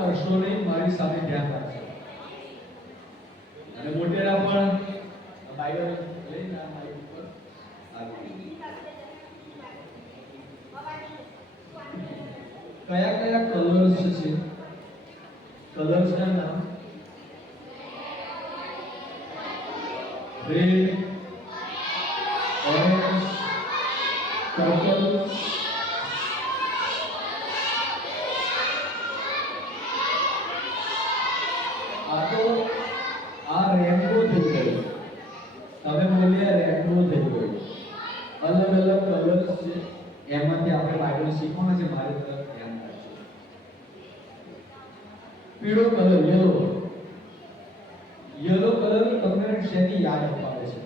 કરશો નહીં, મારી સામે ધ્યાન રાખજો. અને મોટેરા પણ બાઇબલ લઈને આ માઇક ઉપર આવી. કયા કયા કલર્સ છે? કલર્સના નામ: રેડ, ઓરેન્જ, પર્પલ, આ રેનબો થઈ ગયો. તમે બોલ્યા રેનબો થઈ ગયો. અલગ અલગ કલર્સ છે, એમાંથી આપણે બાઇબલ શીખવાના છે. મારી તરફ ધ્યાન રાખજો. પીળો કલર, યલો કલર તમને શેની યાદ અપાવે છે?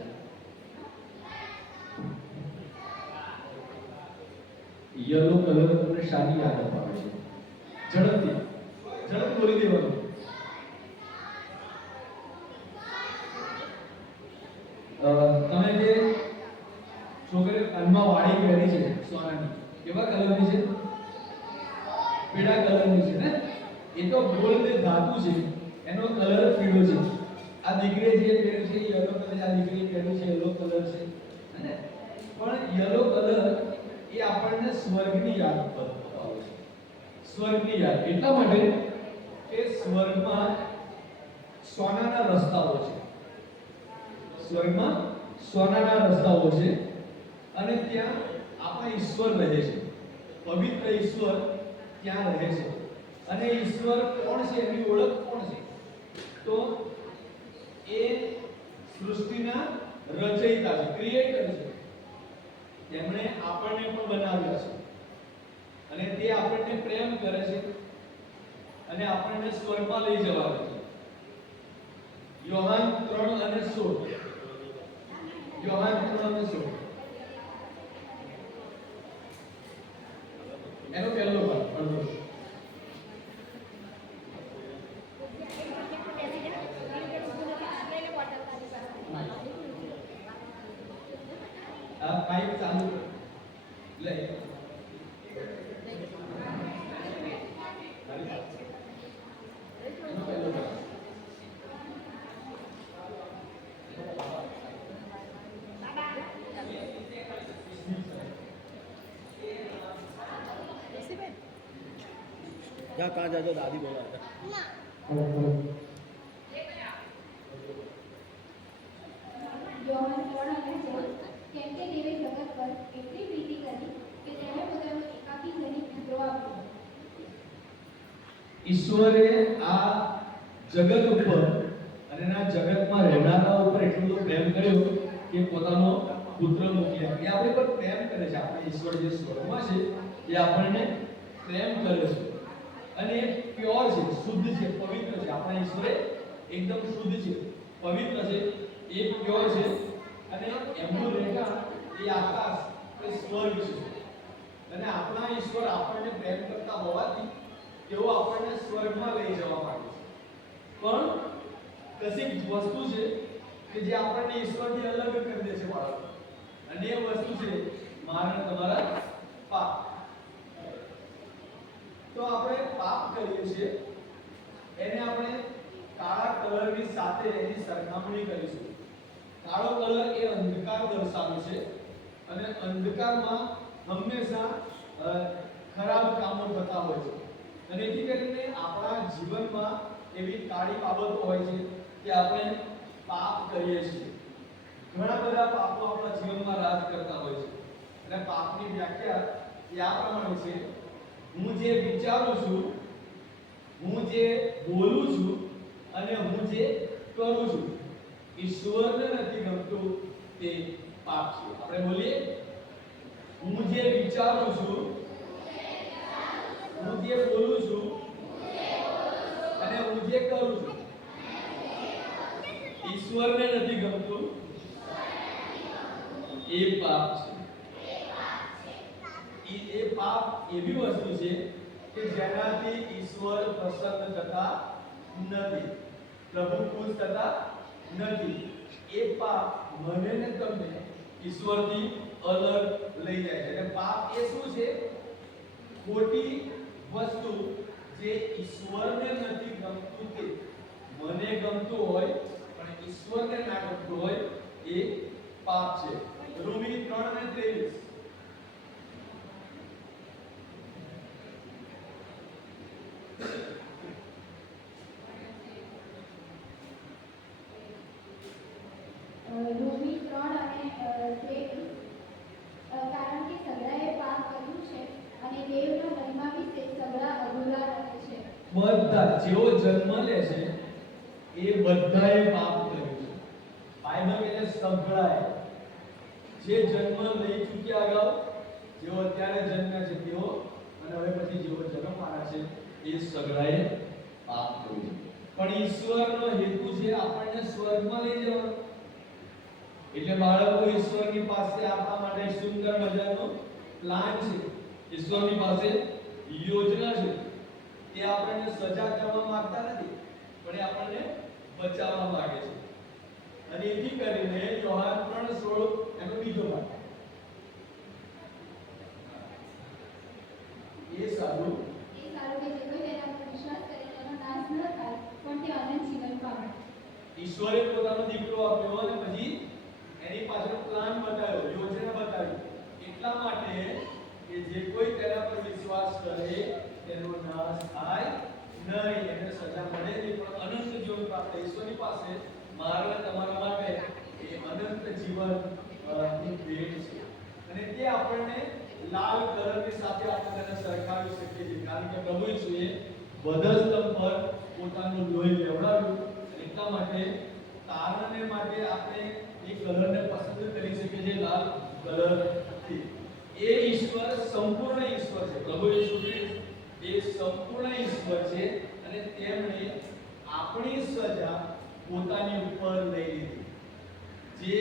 યલો કલર તમને શાની યાદ અપાવે છે? ઝડપથી બોલી દેવાનું. તમે જે છોકરીઓ કાનમાં વાળી પહેરી છે સોનાની, કેવા કલરની છે? પીળા કલરની છે ને? એ તો ગોલ્ડ ધાતુ છે, એનો કલર પીળો છે. આ દીકરી જે પહેરી છે યલો કલર, આ દીકરી પહેરી છે યલો કલર છે, હે? પણ યલો કલર એ આપણને સ્વર્ગની યાદ અપાવે છે. સ્વર્ગની યાદ એટલા માટે કે સ્વર્ગમાં સોનાના રસ્તાઓ છે. સ્વર્ગમાં સોનાના રસ્તાઓ છે અને ત્યાં આપણા ઈશ્વર રહે છે. પવિત્ર ઈશ્વર ત્યાં રહે છે. અને ઈશ્વર કોણ છે, એની ઓળખ કોણ છે? તો એ સૃષ્ટિના રચયિતા છે, ક્રિએટર છે. તેમણે આપણને પણ બનાવ્યા છે અને તે આપણને પ્રેમ કરે છે અને આપણને સ્વર્ગમાં લઈ જવા છે. યોહાન 3:16. યોહાન 3:16 એનો પહેલો ભાગ પઢો. આ પાઇપ ચાલુ લે. जा कहाँ जा जो दादी बोला था યોહાન 3:16 કેમ કે દેવે જગત પર એટલી પ્રીતિ કરી કે તેણે પોતાનો એકાકી જનિત પુત્ર આપ્યો. ઈશ્વરે આ જગત ઉપર અને આ જગતમાં રહેનારા ઉપર એટલો બધો પ્રેમ કર્યો કે પોતાનો પુત્ર મોકલ્યા. એ આપણે પર પ્રેમ કરે છે. આપણે ઈશ્વર જે સ્વર્ગમાં છે એ આપણને પ્રેમ કરે છે અને એ પ્યોર છે, શુદ્ધ છે, પવિત્ર છે. આપણા ઈશ્વરે એકદમ શુદ્ધ છે, પવિત્ર છે, એ પ્યોર છે અને એમનું રહેઠાણ એ આકાશ, એ સ્વર્ગ છે. અને આપણા ઈશ્વર આપણને પ્રેમ કરતા હોવાથી તેઓ આપણને સ્વર્ગમાં લઈ જવા માંગે છે. પણ કશીક વસ્તુ છે કે જે આપણને ઈશ્વરથી અલગ કરી દે છે બાળકો, અને એ વસ્તુ છે મારા તમારા પાપ. તો આપણે પાપ કરીએ છીએ એને આપણે કાળા કલરની સાથે એની સરખામણી કરીશું. કાળો કલર એ અંધકાર દર્શાવે છે અને અંધકારમાં હંમેશા ખરાબ કામો થતા હોય છે. અને એથી કરીને આપણા જીવનમાં એવી કાળી બાબતો હોય છે કે આપણે પાપ કરીએ છીએ. ઘણા બધા પાપો આપણા જીવનમાં રાજ કરતા હોય છે. અને પાપની વ્યાખ્યા એ આ પ્રમાણે છે: હું જે વિચારું છું, હું જે બોલું છું અને હું જે કરું છું, ઈશ્વરને નથી ગમતું તે પાપ છે. આપણે બોલીએ, હું જે વિચારું છું, હું જે બોલું છું અને હું જે કરું છું, ઈશ્વરને નથી ગમતું એ પાપ છે. એ પાપ એવી વસ્તુ છે કે જેનાથી ઈશ્વર પ્રસન્ન થતા નથી, પ્રભુ ખુશ થતા નથી. એ પાપ મને ને તમને ઈશ્વરથી અલગ લઈ જાય છે. અને પાપ એ શું છે? ખોટી વસ્તુ જે ઈશ્વરને નથી ગમતું તે મને ગમતું હોય પણ ઈશ્વરને ના ગમતું હોય એ પાપ છે. રોમી 3:23 રોમી 3:23 કારણ કે સગડાએ પાપ કર્યું છે અને દેવના મહિમા વિશે સગડા અધૂરા રહે છે. બધા જેવો જન્મ લે છે એ બધાએ પાપ કર્યું છે. બાઇબલ કહે છે સગડાએ, જે જન્મ લઈ ચૂક્યા અગાઉ, જેઓ અત્યારે જન્મ્યા છે તેઓ, અને હવે પછી જેઓ જન્મવાના છે એ સગડાએ પાપ કર્યું છે. પણ ઈશ્વરનો હેતુ છે આપણને સ્વર્ગમાં લઈ જવાનો. એટલે બાળકો ઈશ્વરની પાસે આપણા માટે સુંદર મજાનો પ્લાન છે. ઈશ્વરની પાસે યોજના છે. એ આપણને સજા કરવા માંગતા નથી, પણ એ આપણને બચાવવા માંગે છે. અને એથી કરીને યોહાન 3:16 એનો બીજો ભાગ. એ સારું કે જે કોઈ તેના પર વિશ્વાસ કરે તેનો નાશ ન થાય પણ તે અનંત જીવન પામે. ઈશ્વરે પોતાનો દીકરો આપ્યો અને પછી એની પાછળ પ્લાન બતાવ્યો, યોજના બતાવી. એટલા માટે કે જે કોઈ તેના પર વિશ્વાસ કરે તેનો નાશ થાય નહીં, એને સજા મળે નહીં, પણ અનંત જીવન પ્રાપ્ત. ઈશ્વરની પાસે મારા તમારા માટે એ અનંત જીવન ની ભેટ છે. અને તે આપણને લાલ કલરની સાથે આપણે તેને સરખાવી શકીએ છીએ, કારણ કે પ્રભુ ઈસુએ વધસ્તંભ પર પોતાનું લોહી લેવડાવ્યું. એટલા માટે તારણને માટે આપણે એ કલરને પસંદ કરી શકીએ છીએ, લાલ કલરથી. એ ઈશ્વર સંપૂર્ણ ઈશ્વર છે. પ્રભુ ઈસુ ખ્રિસ્ત એ સંપૂર્ણ ઈશ્વર છે અને તેમણે આપણી સજા પોતાની ઉપર લઈ લીધી. જે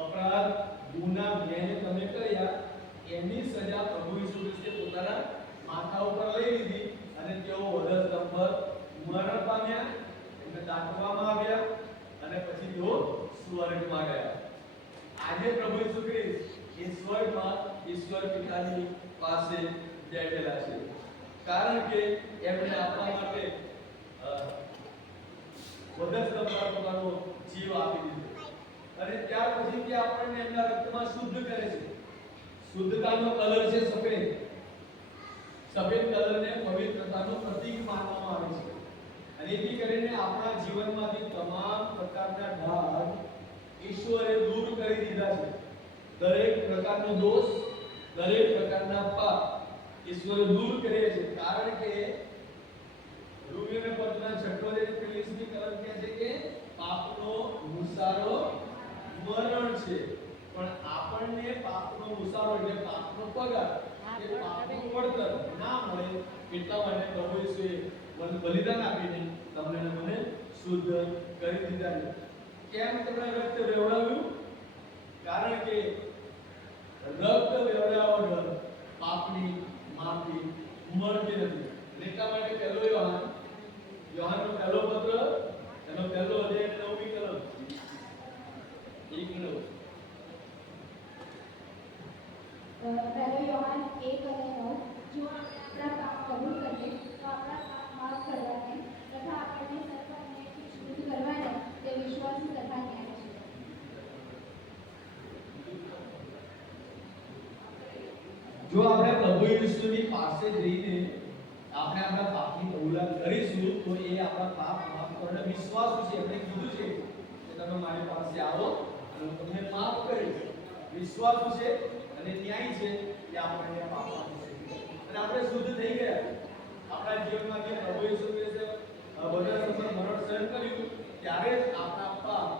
અપરાધ ગુનાહ મેં તમે કર્યા એની સજા પ્રભુ ઈસુ ખ્રિસ્તે પોતાના માથા ઉપર લઈ લીધી અને તેઓ વધસ્તંભ પર મરણ પામ્યા, એમને દાટવામાં આવ્યા અને પછી તેઓ સ્વર્ગમાં ગયા. આજે પ્રભુ ઈસુ ખ્રિસ્ત એ સ્વર્ગમાં ઈશ્વર પિતાની પાસે બેઠેલા છે, કારણ કે એમણે આપણા માટે વધસ્તંભ પર પોતાનો જીવ આપી દીધો. અને ત્યાર પછી તે આપણને એમના રક્તમાં શુદ્ધ કરે છે. શુદ્ધતાનો કલર છે સફેદ. સફેદ કલરને પવિત્રતાનું પ્રતીક માનવામાં આવે છે. અને એથી કરીને આપણા જીવનમાંથી તમામ પ્રકારના ડાઘ ઈશ્વરે દૂર કરી દીધા છે. દરેક પ્રકારનો દોષ, દરેક પ્રકારના પાપ ઈશ્વરે દૂર કર્યા છે, કારણ કે રોમીઓના પત્રના 6:23 કલમ કહે છે કે પાપનો મુસારો મરણ છે, પણ આપણને પાપનો મુસારો એટલે પાપનો પગાર, એ પાપનું વળતર ના મળે, એટલા માટે પ્રભુ ઈસુએ બલિદાન આપીને તમને ને મને શુદ્ધ કરી દીધા છે. કેમ તેમણે રક્ત વેવડાવ્યું? કારણ કે રક્ત વેવડાવ્યા વગર પાપની માફી મળતી નથી. એટલા માટે પહેલો યોહાનનો પહેલો પત્ર એનો પહેલો અધ્યાય 9મી કલમ 1:9. પહેલો યોહાન 1:9 જો આપણે આપણા પાપ કબૂલ કરીએ તો આપણા પાપ માફ કરવાને તથા આપણને સર્વને શુદ્ધ કરવાને તે વિશ્વાસી તથા ન્યાય છે. જો આપણે પ્રભુ ઈસુની પાસે જઈને આપણે આપણા પાપની કબૂલાત કરીશું તો એ આપણા પાપ માફ કરવાનો વિશ્વાસ છે. આપણે કીધું છે કે તમે મારી પાસે આવો અને હું તમને માફ કરીશ. વિશ્વાસ છે અને ન્યાય છે કે આપણે પાપ માફ કરીશું અને આપણે શુદ્ધ થઈ ગયા. આપણા જીવનમાંથી પ્રભુ ઈસુ ખ્રિસ્તે બધા સમય મરણ સહન કર્યું ત્યારે જ આપણા પાપ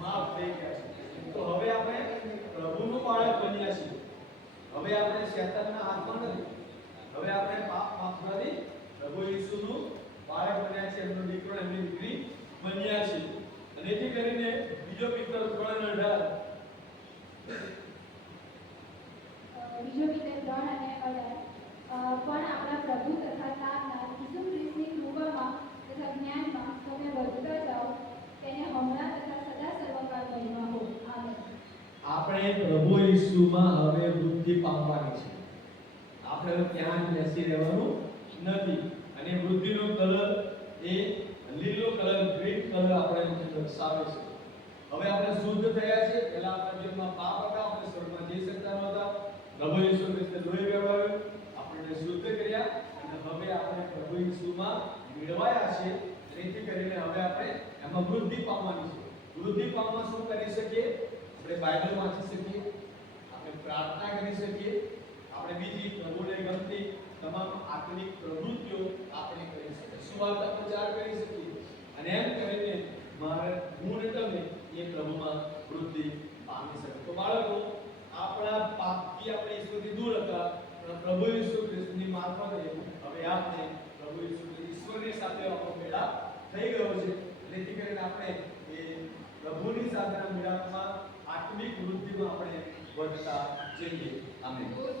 માફ થઈ ગયા છે. તો હવે આપણે પ્રભુનું બાળક બન્યા છીએ. હવે આપણે શૈતાનના હાથમાં નથી. હવે આપણે પાપ માફવાથી પ્રભુ ઈસુનું બાળક બન્યા છે, એમનો દીકરો એમની દીકરી બન્યા છે. અને એથી કરીને બીજો પિતર 3:18 બીજો પિતર 3:18 પણ આપણા પ્રભુ તથા તારનાર ઈસુ ખ્રિસ્તની કૃપામાં તથા જ્ઞાનમાં તમે વધતા જાઓ, તેને હમણાં તથા સદા સર્વકાળ મહિમા હો. આમેન. આપણે પ્રભુ ઈસુમાં હવે વૃદ્ધિ પામવાની છે. આપણે ત્યાં જ બેસી રહેવાનું નથી. અને વૃદ્ધિનો કલર એ લીલો કલર, ગ્રીન કલર આપણે દર્શાવે છે. હવે આપણે શુદ્ધ થયા છે. પહેલા આપણા જીવનમાં પાપ હતા, આપણે સ્વર્ગમાં જઈ શકતા નહોતા. પ્રભુ ઈસુ ખ્રિસ્તે લોહી વહેવાયું, આપણને શુદ્ધ કર્યા અને હવે આપણે પ્રભુ ઈસુમાં મેળવાયા છે. જેથી કરીને હવે આપણે એમાં વૃદ્ધિ પામવાની છે. વૃદ્ધિ પામવા શું કરી શકીએ? આપણે બાઇબલ વાંચી શકીએ, આપણે પ્રાર્થના કરી શકીએ, આપણે બીજી પ્રભુને ગમતી તમામ આત્મિક પ્રવૃત્તિઓ આપણે કરી શકીએ, સુવાર્તા પ્રચાર કરી શકીએ. અને એમ કરીને મારે હું ને તમે એ પ્રભુમાં વૃદ્ધિ પામી શકે. તો બાળકો, આપણા પાપથી આપણે ઈશ્વરથી દૂર હતા, પણ પ્રભુ ઈસુ ખ્રિસ્તની મારફતે હવે આપણે પ્રભુ ઈસુ ઈશ્વરની સાથે આપણો મેળાપ થઈ ગયો છે. જેથી કરીને આપણે એ પ્રભુની સાથેના મેળાપમાં આત્મિક વૃદ્ધિમાં આપણે વધતા જઈએ. આમેન.